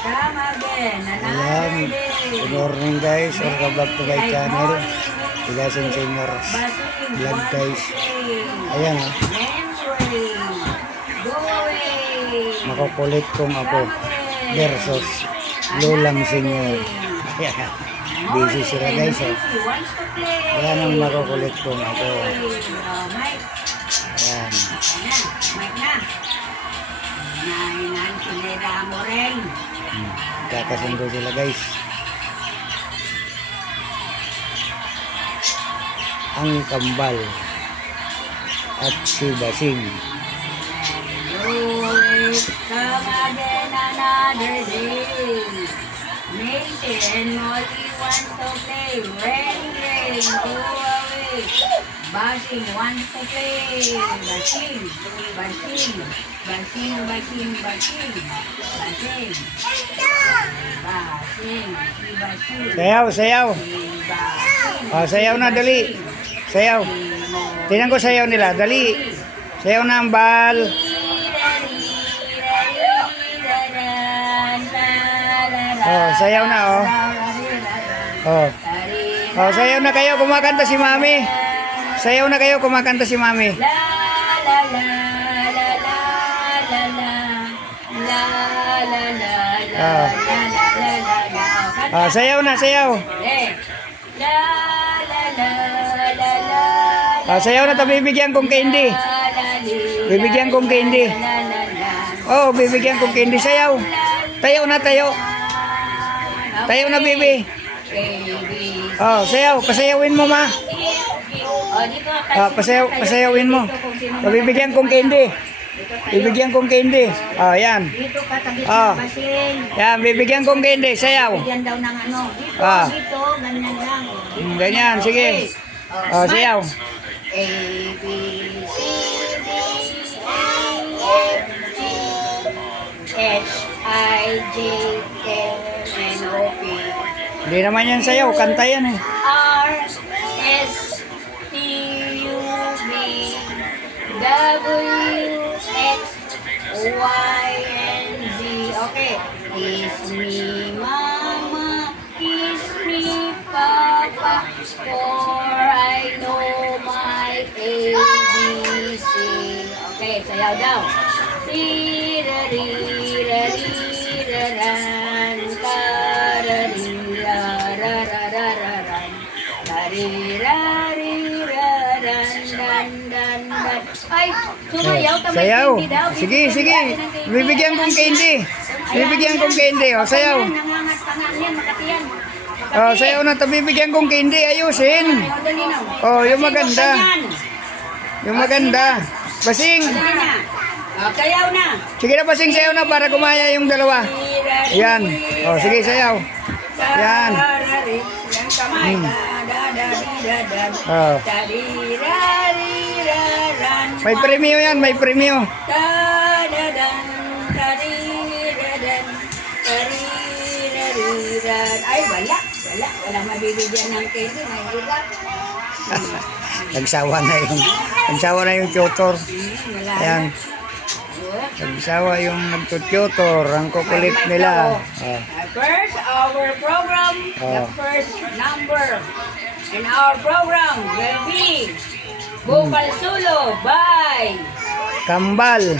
Come again. Ayan. Another day. Good morning guys. Welcome back to my channel. Ilasan Senior Vlog guys. Ayan ha. Memory. Go away. Makukulit kong ako versus Lulang Senior. Ayan ha. Busy sila guys ha. Ayan ang makukulit kong ako. Ayan. Mike na. Nainan, sinira mo rin. Kakasundo sila guys. Ang Kambal at si Basing. Come again another day. Mason Molly wants to play. Rain, go away. Basing wants to play. Basing. Sayaw, sayaw. Oh, sayaw na, dali. Sayaw. Tingnan ko sayaw nila, dali. Sayaw na ang bal. Oh, sayaw na, oh. Oh. Oh, sayaw na kayo, kumakanta si Mami. Sayaw na kayo, kumakanta si Mami. Ah, sayaw na, sayaw. Ah, sayaw na, bibigyan kong candy. Bibigyan kong candy. Oh, bibigyan kong candy. Sayaw. Tayo na, tayo. Tayo na, baby. Oh, sayaw. Pasayawin mo, ma. Ah, pasayawin mo. Bibigyan kong candy. Bibigyan kong candy. Oh, yan. Dito ka tagit Ah. ng basin. Yan, bibigyan kong candy. Sayaw. Bigyan daw ng ano. Dito, Ah. dito, ganyan lang. Ganyan, sige. Oh, sayaw. A, B, C, D, E, F, G, H, I, J, K, N, O, P, Hindi naman yan sayaw. Kanta yan eh. R, S, T, U, V, W, X, Y, and Z. Okay. Kiss me, mama. Kiss me, papa. For I know my ABC. Okay, sayaw daw. Ri-ra-ri-ra-ri-ra-ran. Ka-ra-ri-ra-ra-ra-ra-ran. Ka-ri-ra-ri-ra-ran-dan-dan-dan. Ay, sumayaw. Tamay Sayaw. candy daw. Sige, sige. Bibigyan kong candy. Bibigyan kong candy. O, sayaw. Nangangat pa nga yan, makatiyan. O, sayaw na. Bibigyan kong candy. Ayusin. Dali na. O, yung maganda. Yung maganda. Basing. Dali na. Sayaw na. Sige na, Basing. Sayaw na para kumaya yung dalawa. Ayan. O, sige, sayaw. Yan. Yan kamay. O. May premyo yan. May premyo. Ay, wala. Wala mabibigyan ng candy. Mahirap. Nagsawa na yung tutor. Wala. Ayan. Nagsawa yung nagtututor. Ang kukulit nila. O. First, our program, the first number in our program will be Bukal Sulo by Kambal.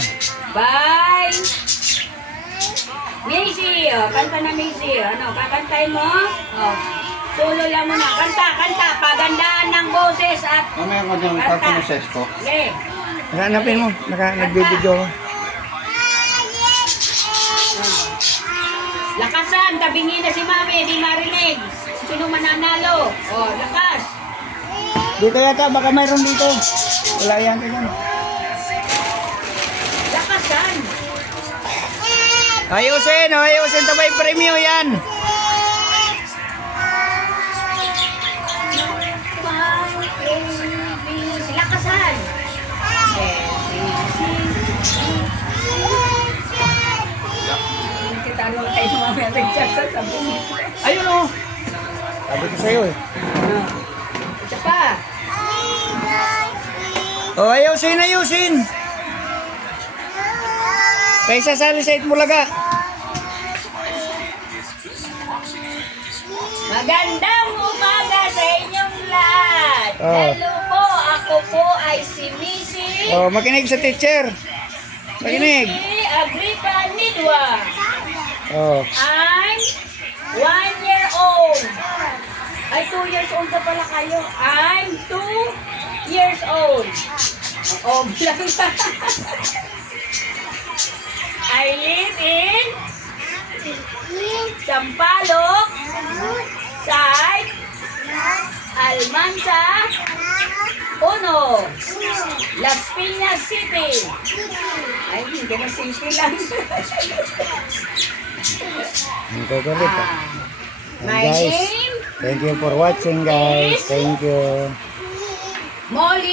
Macy. Kanta na Macy. Ano, kakantahin mo? Sulo lang muna. Kanta. Pagandaan ng boses at Mamaya ko yung kanta. cartoon ko. Okay. Hanapin mo. Nagbibideo ko. Lakasan, tabingin na si Mami, di marinig. Sino mananalo? Lakas. Dito yata. Baka mayroon dito. Wala yan. Lakasan. Ayusin. Ayusin. Tabay premyo yan. Lakasan. Kita ano kayo ng Mami at Jackson sabi mo. Ayun o. Sabi ko sa'yo eh. Isa pa. O, ayusin. Kaysa sa Lisay at Bulaga. Magandang umaga sa inyong lahat. Oh. Hello po, ako po ay si Missy. Oh, makinig sa teacher. Makinig. Missy Agripa Nidwa. Oh. I'm 1 year old. Ay, 2 years old na pala kayo. I'm 2 years old. Oh, bilang I live in Sampaloc, Side, Almanza, Uno, Las Piñas City. Ay, hindi na city lang. Ang kukulit. My Guys, name thank you for watching, guys. Thank you. Molly.